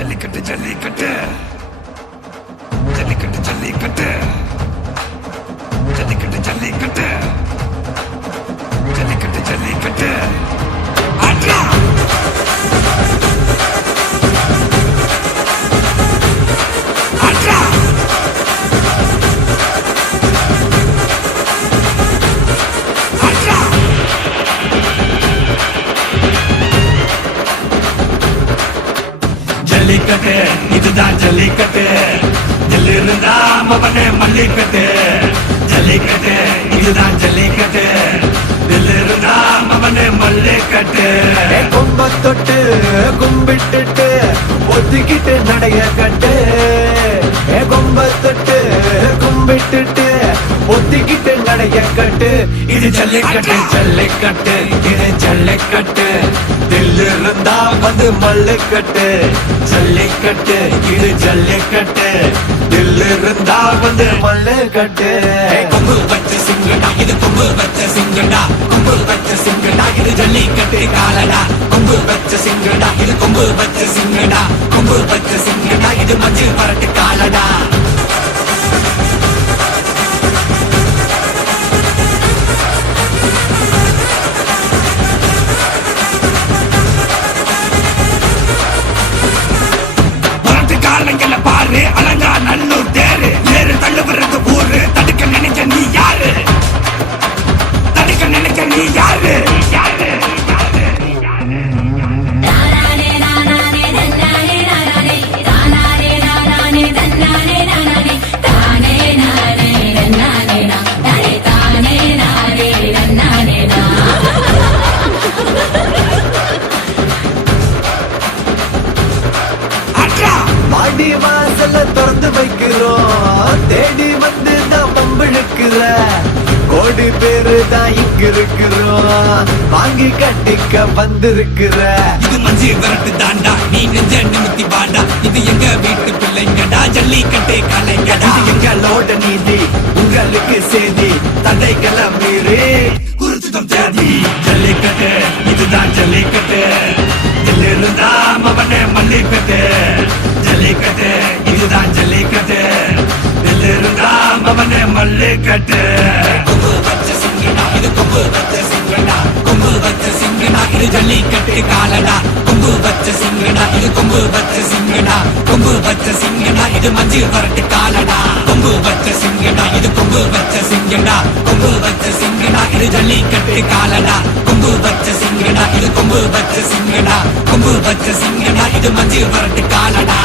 ஜல்லிக்கட்டு ஜல்லிக்கட்டு ஜல்லிக்கட்டு ஜல்லிக்கட்டு ஜல்லிக்கட்டு ஜல்லிக்கட்டு ஜல்லிக்கட்டு ஜல்லிக்கட்டு அட்ரா அட்ரா அட்ரா ஜல்லிக்கட்டு இதுதான் ஜல்லிக்கட்டு தில்லு இருந்தா மவனே மல்லிக்கட்டு ஜல்லிக்கட்டு இதுதான் ஜல்லிக்கட்டு தில்லு இருந்தா மவனே மல்லிக்கட்டு கொம்ப தொட்டு கும்பிட்டுட்டு ஒத்திக்கிட்டு நடைய கட்டு கொம்ப தொட்டு கும்பிட்டுட்டு ஒத்திக்கிட்டு நடைய கட்டு இது ஜல்லிக்கட்டு ஜல்லிக்கட்டு இது ஜல்லிக்கட்டு தில்லு இருந்தா வந்து மல்லுக்கட்டு ஜல்லிக்கட்டு இது ஜல்லிக்கட்டு தில்லு இருந்தா வந்து மல்லுக்கட்டு கொம்பு வச்ச சிங்கடா இது கொம்பு வச்ச சிங்கடா கொம்பு வச்ச சிங்கடா இது ஜல்லிக்கட்டு காலடா கொம்பு வச்ச சிங்கடா இது கொம்பு வச்ச சிங்கடா கொம்பு வச்ச சிங்கடா இது மஞ்சள் பரட்டு காலடா காலங்கள பாரு அலங்கா நல்லூர் தேரு ஏறு தள்ளுவது ஊரு தடுக்க நினைக்க நீ யாரு தடுக்க நினைக்க நீ யாரு யாரு மாடி வாசல திறந்து வைக்கிறோம் தேடி வந்து நான் பம்பிழுக்கிற கோடி பேரு தான் இங்க இருக்கிறோம் வாங்கி கட்டிக்க வந்திருக்கிற இது மஞ்சி விரட்டு தாண்டா நீ நெஞ்ச நிமித்தி வாடா இது எங்க வீட்டு பிள்ளைங்கடா ஜல்லிக்கட்டே கலைங்கடா இது எங்களோட நீதி உங்களுக்கு செய்தி தடைகளை மீறி குருத்துதம் தேதி ஜல்லிக்கட்டு இதுதான் ஜல்லிக்கட்டு இருந்தா மவனே மல்லிக்கட்டு ஜல்லிக்கட்டு இதுதான் ஜல்லிக்கட்டு இருந்தா மவனே மல்லிக்கட்டு கொம்பு வச்ச சிங்கடா இது கொம்பு வச்ச சிங்கடா கொம்பு வச்ச சிங்கடா இது ஜல்லிக்கட்டு காலடா கொம்பு வச்ச சிங்கடா இது கொம்பு வச்ச சிங்கடா கொம்பு வச்ச சிங்கடா இது மஞ்சள் வரட்டு காலடா கொம்பு வச்ச சிங்கடா இது கொம்பு வச்ச சிங்கடா கொம்பு வச்ச சிங்கடா இது ஜல்லிக்கட்டு காலடா கொம்பு வச்ச சிங்கடா இது கொம்பு வச்ச சிங்கடா கொம்பு வச்ச சிங்கடா இது மஞ்சள் வரட்டு காலடா